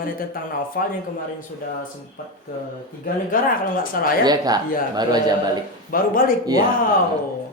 mengenai tentang Naufal yang kemarin sudah sempat ke 3 negara kalau nggak salah ya. Iya kak, Iya, baru aja balik. Baru balik. Iya. Wow.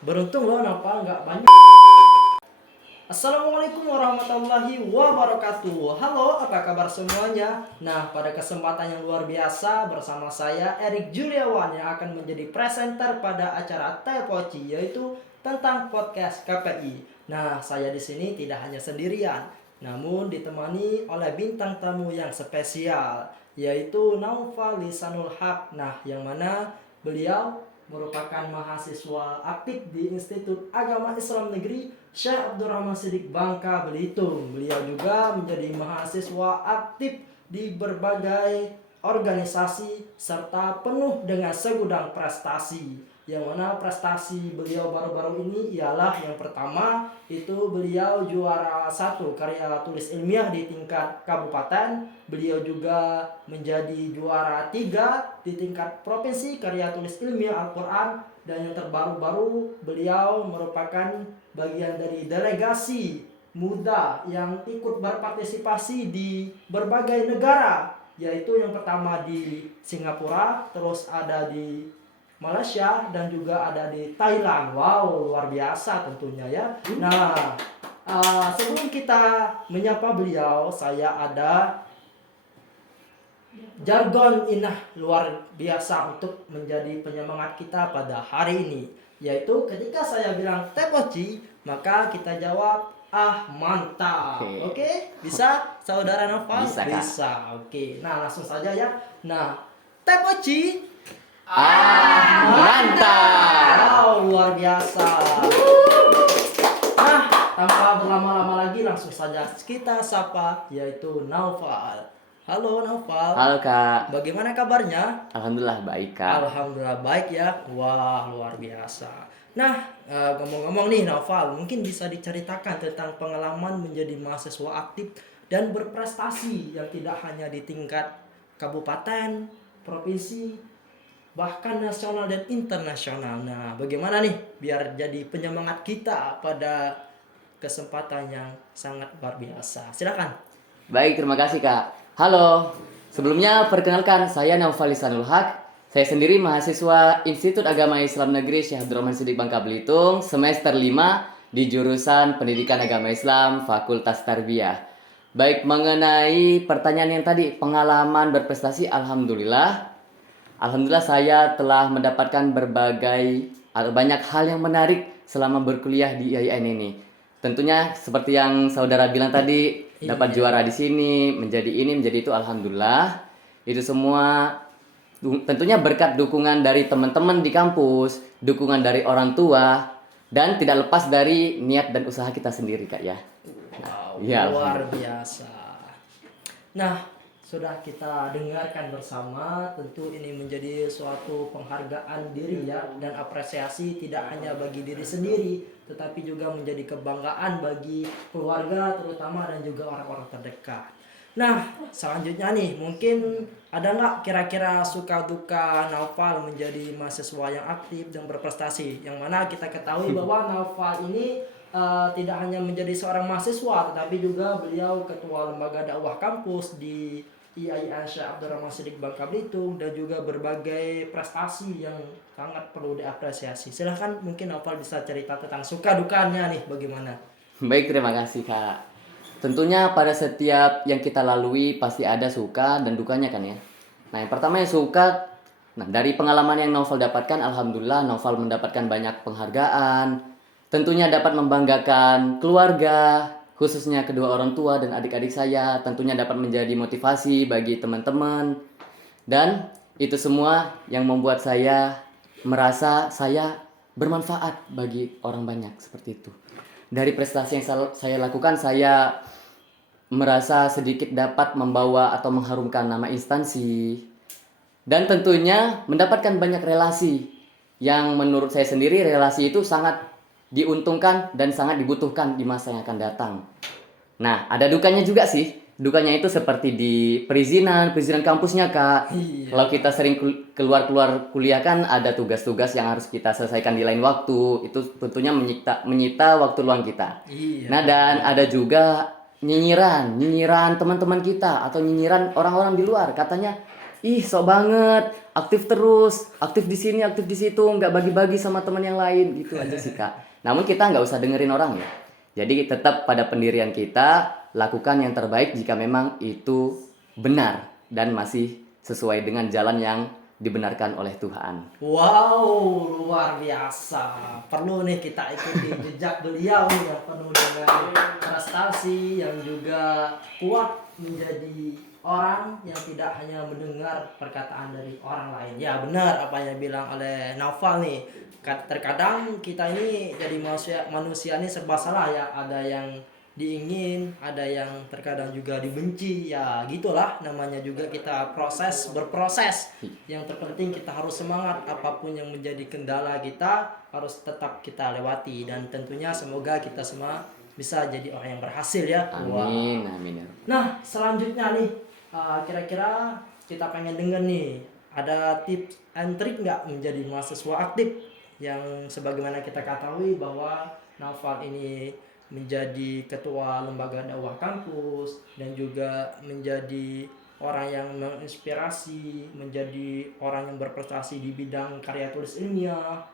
Beruntung loh Naufal nggak banyak. Assalamualaikum warahmatullahi wabarakatuh. Halo, apa kabar semuanya? Nah, pada kesempatan yang luar biasa bersama saya Erik Juliawan yang akan menjadi presenter pada acara Tepoci, yaitu tentang podcast KPI. Nah, saya di sini tidak hanya sendirian, namun ditemani oleh bintang tamu yang spesial, yaitu Naufal Lisanul Haq. Nah, yang mana beliau merupakan mahasiswa aktif di Institut Agama Islam Negeri Syekh Abdurrahman Siddiq Bangka Belitung. Beliau juga menjadi mahasiswa aktif di berbagai organisasi serta penuh dengan segudang prestasi. Yang mana prestasi beliau baru-baru ini ialah yang pertama itu beliau juara 1 karya tulis ilmiah di tingkat kabupaten. Beliau juga menjadi juara 3 di tingkat provinsi karya tulis ilmiah Al-Quran. Dan yang terbaru-baru beliau merupakan bagian dari delegasi muda yang ikut berpartisipasi di berbagai negara, yaitu yang pertama di Singapura, terus ada di Malaysia, dan juga ada di Thailand. Wow, luar biasa tentunya ya. Nah, sebelum kita menyapa beliau, saya ada jargon inah luar biasa untuk menjadi penyemangat kita pada hari ini, yaitu ketika saya bilang Tepoci, maka kita jawab mantap. Oke? Bisa saudara Nova? Bisa. Oke. Nah, langsung saja ya. Nah, Tepoci mantap. Wow, luar biasa. Nah, tanpa berlama-lama lagi langsung saja kita sapa, yaitu Naufal. Halo Naufal. Halo kak. Bagaimana kabarnya? Alhamdulillah baik kak. Alhamdulillah baik ya. Wah, luar biasa. Nah, ngomong-ngomong nih Naufal, mungkin bisa diceritakan tentang pengalaman menjadi mahasiswa aktif dan berprestasi yang tidak hanya di tingkat kabupaten, provinsi, bahkan nasional dan internasional. Nah, bagaimana nih biar jadi penyemangat kita pada kesempatan yang sangat luar biasa? Silakan. Baik, terima kasih kak. Halo, sebelumnya perkenalkan saya Naufal Lisanul Haq. Saya sendiri mahasiswa Institut Agama Islam Negeri Syekh Abdurrahman Siddiq Bangka Belitung, semester 5 di jurusan Pendidikan Agama Islam Fakultas Tarbiyah. Baik, mengenai pertanyaan yang tadi, pengalaman berprestasi, Alhamdulillah saya telah mendapatkan berbagai atau banyak hal yang menarik selama berkuliah di IAIN ini. Tentunya seperti yang saudara bilang tadi, dapat juara di sini, menjadi ini, menjadi itu, alhamdulillah. Itu semua tentunya berkat dukungan dari teman-teman di kampus, dukungan dari orang tua, dan tidak lepas dari niat dan usaha kita sendiri kak ya. Wow, Ya, luar biasa. Nah, sudah kita dengarkan bersama, tentu ini menjadi suatu penghargaan diri ya, dan apresiasi tidak hanya bagi diri sendiri, tetapi juga menjadi kebanggaan bagi keluarga terutama dan juga orang-orang terdekat. Nah, selanjutnya nih, mungkin ada nggak kira-kira suka duka Naufal menjadi mahasiswa yang aktif dan berprestasi? Yang mana kita ketahui bahwa Naufal ini tidak hanya menjadi seorang mahasiswa, tetapi juga beliau ketua lembaga dakwah kampus di IAIN Syekh Abdurrahman Siddiq Bangka Belitung, dan juga berbagai prestasi yang sangat perlu diapresiasi. Silahkan mungkin Naufal bisa cerita tentang suka dukanya nih bagaimana. baik, terima kasih kak. Tentunya pada setiap yang kita lalui pasti ada suka dan dukanya kan ya. Nah yang pertama yang suka, nah dari pengalaman yang Naufal dapatkan, alhamdulillah Naufal mendapatkan banyak penghargaan. Tentunya dapat membanggakan keluarga, khususnya kedua orang tua dan adik-adik saya. Tentunya dapat menjadi motivasi bagi teman-teman. Dan itu semua yang membuat saya merasa saya bermanfaat bagi orang banyak, seperti itu. Dari prestasi yang saya lakukan, saya merasa sedikit dapat membawa atau mengharumkan nama instansi. Dan tentunya mendapatkan banyak relasi yang menurut saya sendiri relasi itu sangat diuntungkan dan sangat dibutuhkan di masa yang akan datang. Nah, ada dukanya juga sih. Dukanya itu seperti di perizinan kampusnya kak. Kalau kita sering keluar kuliah kan ada tugas-tugas yang harus kita selesaikan di lain waktu. Itu tentunya menyita waktu luang kita. Nah, dan ada juga nyinyiran teman-teman kita atau nyinyiran orang-orang di luar. Katanya, ih sok banget, aktif terus, aktif di sini, aktif di situ, nggak bagi-bagi sama teman yang lain, gitu aja sih Kak. Namun kita nggak usah dengerin orang ya. Jadi tetap pada pendirian kita, lakukan yang terbaik jika memang itu benar dan masih sesuai dengan jalan yang dibenarkan oleh Tuhan. Wow, luar biasa. Perlu nih kita ikuti jejak beliau yang penuh dengan prestasi, yang juga kuat menjadi orang yang tidak hanya mendengar perkataan dari orang lain. Ya benar apa yang bilang oleh Naufal nih. Terkadang kita ini jadi manusia ini serba salah ya. Ada yang diingin, ada yang terkadang juga dibenci, ya gitulah namanya juga kita berproses. Yang terpenting kita harus semangat, apapun yang menjadi kendala kita harus tetap kita lewati, dan tentunya semoga kita semua bisa jadi orang yang berhasil ya. Amin, amin. Nah selanjutnya nih, kira-kira kita pengen denger nih, ada tips and trik nggak menjadi mahasiswa aktif, yang sebagaimana kita ketahui bahwa Naufal ini menjadi ketua lembaga dakwah kampus dan juga menjadi orang yang menginspirasi, menjadi orang yang berprestasi di bidang karya tulis ilmiah,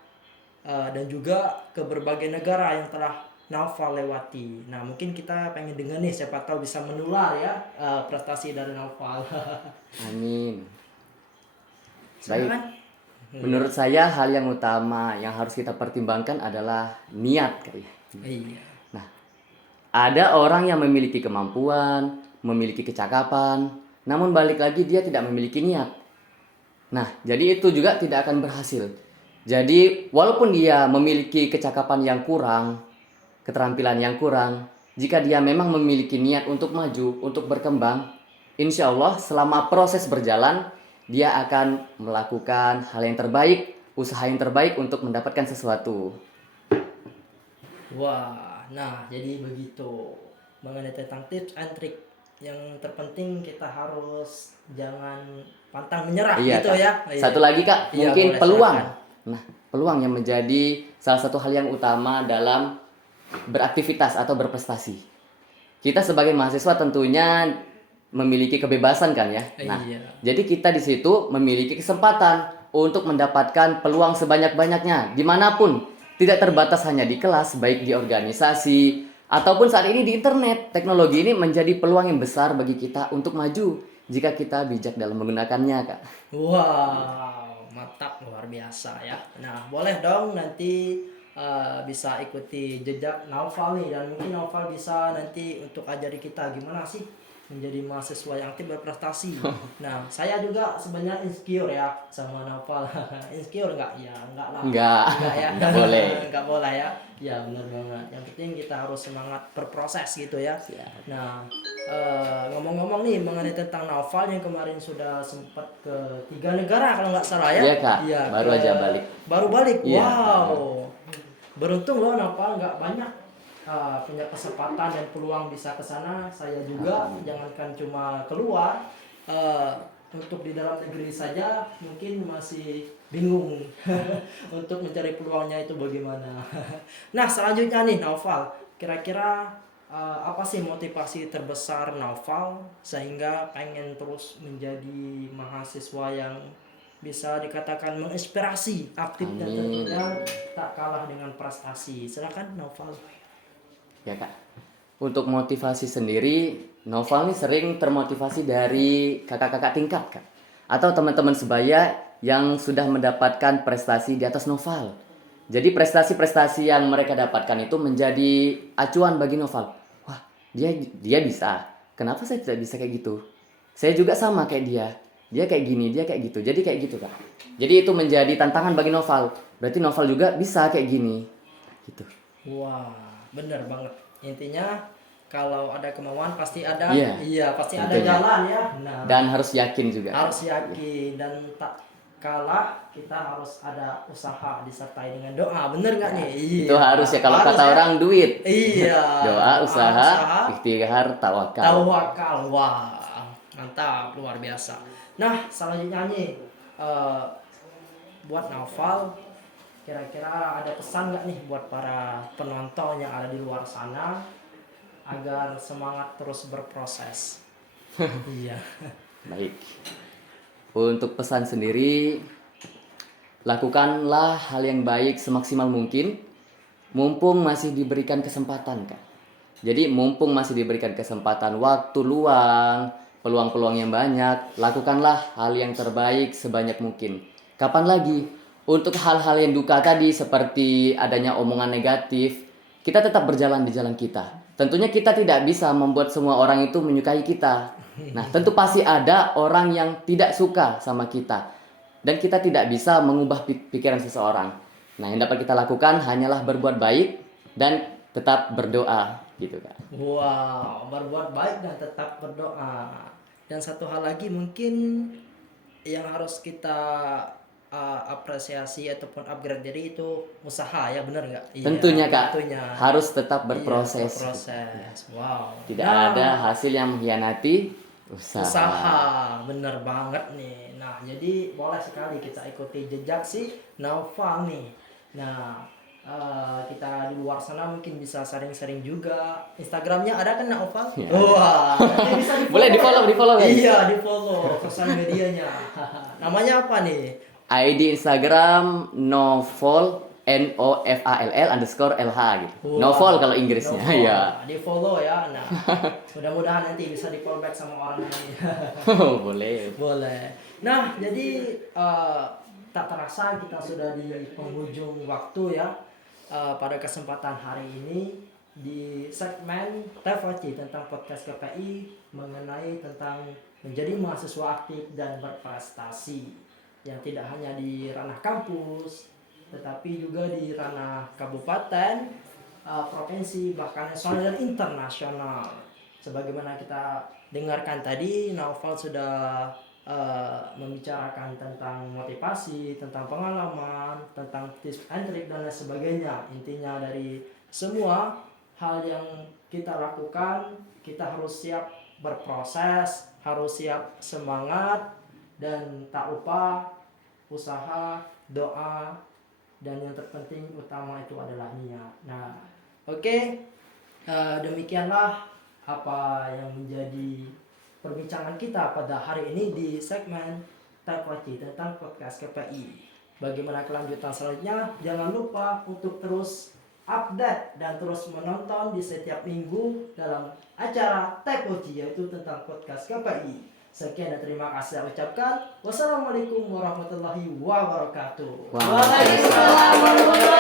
dan juga ke berbagai negara yang telah Naufal lewati. Nah mungkin kita pengen dengar nih, siapa tahu bisa menular ya prestasi dari Naufal. Amin. Baik. Silakan. Menurut saya hal yang utama yang harus kita pertimbangkan adalah niat kali ya. Iya. Nah, ada orang yang memiliki kemampuan, memiliki kecakapan, namun balik lagi dia tidak memiliki niat. Nah, jadi itu juga tidak akan berhasil. Jadi, walaupun dia memiliki kecakapan yang kurang, keterampilan yang kurang, jika dia memang memiliki niat untuk maju, untuk berkembang, insya Allah selama proses berjalan, dia akan melakukan hal yang terbaik, usaha yang terbaik untuk mendapatkan sesuatu. Wah, nah jadi begitu mengenai tentang tips and trick. Yang terpenting kita harus jangan pantang menyerah Iya, gitu Kak. ya. Iya. Satu lagi Kak, Iya, mungkin boleh, peluang. silakan. Nah, peluang yang menjadi salah satu hal yang utama dalam beraktivitas atau berprestasi. Kita sebagai mahasiswa tentunya memiliki kebebasan kan ya. Nah, Iya. jadi kita di situ memiliki kesempatan untuk mendapatkan peluang sebanyak-banyaknya dimanapun. Tidak terbatas hanya di kelas, baik di organisasi ataupun saat ini di internet. Teknologi ini menjadi peluang yang besar bagi kita untuk maju jika kita bijak dalam menggunakannya, Kak. Wow, mantap, luar biasa ya. Nah, boleh dong nanti bisa ikuti jejak Naufal nih, dan mungkin Naufal bisa nanti untuk ajari kita gimana sih menjadi mahasiswa yang aktif berprestasi. Nah, saya juga sebenarnya insecure ya sama Naufal. Insecure nggak? Ya, enggak lah. Enggak, ya. enggak boleh. Nggak boleh ya. Ya, benar banget. Yang penting kita harus semangat berproses gitu ya. Siap. Nah, ngomong-ngomong nih mengenai tentang Naufal yang kemarin sudah sempat ke 3 negara kalau nggak salah ya. Iya, Kak. Baru aja balik. Baru balik. Iya. Wow. Beruntung loh Naufal, nggak banyak punya kesempatan dan peluang bisa ke sana. Saya juga jangankan cuma keluar, untuk di dalam negeri saja mungkin masih bingung untuk mencari peluangnya itu bagaimana. Nah selanjutnya nih Naufal, kira-kira apa sih motivasi terbesar Naufal sehingga pengen terus menjadi mahasiswa yang bisa dikatakan menginspirasi, aktif dan Amin. tentunya tak kalah dengan prestasi. Silakan Naufal. Ya Kak, untuk motivasi sendiri, Noval nih sering termotivasi dari kakak-kakak tingkat Kak, atau teman-teman sebaya yang sudah mendapatkan prestasi di atas Noval. Jadi prestasi-prestasi yang mereka dapatkan itu menjadi acuan bagi Noval. Wah, dia bisa. Kenapa saya tidak bisa kayak gitu? Saya juga sama kayak dia. Dia kayak gini, dia kayak gitu. Jadi kayak gitu Kak. Jadi itu menjadi tantangan bagi Noval. Berarti Noval juga bisa kayak gini. Gitu. Wah, bener banget. Intinya kalau ada kemauan pasti ada, Iya, pasti ada tentunya. jalan ya. Nah, Dan harus yakin juga. harus yakin dan tak kalah, kita harus ada usaha disertai dengan doa. Bener nggak nih? Iya. Itu harus ya, kalau Harus kata ya. orang duit. Iya. Doa, usaha, ikhtiar, tawakal. Tawakal. Wah, mantap, luar biasa. Nah, selanjutnya nih, buat Naufal, kira-kira ada pesan nggak nih buat para penonton yang ada di luar sana, agar semangat terus berproses. Iya. Baik. Untuk pesan sendiri, lakukanlah hal yang baik semaksimal mungkin, mumpung masih diberikan kesempatan, Kak. Jadi mumpung masih diberikan kesempatan, waktu luang, peluang-peluang yang banyak, lakukanlah hal yang terbaik sebanyak mungkin. Kapan lagi? Untuk hal-hal yang duka tadi seperti adanya omongan negatif, kita tetap berjalan di jalan kita. Tentunya kita tidak bisa membuat semua orang itu menyukai kita. Nah, tentu pasti ada orang yang tidak suka sama kita. Dan kita tidak bisa mengubah pikiran seseorang. Nah, yang dapat kita lakukan hanyalah berbuat baik dan tetap berdoa, gitu Kak. Wow, berbuat baik dan tetap berdoa. Dan satu hal lagi mungkin yang harus kita apresiasi ataupun upgrade jadi itu usaha ya, benar nggak? Iya, Tentunya Kak, tentunya. harus tetap Iya, berproses. berproses. Wow. Tidak Nah, ada hasil yang mengkhianati usaha, bener banget nih. Nah, jadi boleh sekali kita ikuti jejak si Naufal nih. Nah, kita di luar sana mungkin bisa sering-sering juga. Instagramnya ada kan Naufal? Ya. Wah, nanti bisa Boleh di-follow guys. Iya, di follow sosial medianya. Namanya apa nih? ID Instagram Nofall NOFALL_LH gitu. Wah, Nofall kalau Inggrisnya. Naufal. Ya. Di follow ya. Nah, mudah-mudahan nanti bisa di follow back sama orang ini. Boleh. Boleh. Nah, jadi tak terasa kita sudah di penghujung waktu ya. Pada kesempatan hari ini di segmen TVC tentang podcast KPI mengenai tentang menjadi mahasiswa aktif dan berprestasi yang tidak hanya di ranah kampus tetapi juga di ranah kabupaten, provinsi, bahkan nasional dan internasional. Sebagaimana kita dengarkan tadi, Naufal sudah membicarakan tentang motivasi, tentang pengalaman, tentang tips and trik dan lain sebagainya. Intinya dari semua hal yang kita lakukan, kita harus siap berproses, harus siap semangat, dan tak lupa usaha, doa, dan yang terpenting utama itu adalah niat. Nah, oke. Demikianlah apa yang menjadi perbincangan kita pada hari ini di segmen TVC tentang podcast KPI. Bagaimana kelanjutan selanjutnya? Jangan lupa untuk terus update dan terus menonton di setiap minggu dalam acara TVC yaitu tentang podcast KPI. Sekian dan terima kasih saya ucapkan. Wassalamualaikum warahmatullahi wabarakatuh. Waalaikumsalam warahmatullahi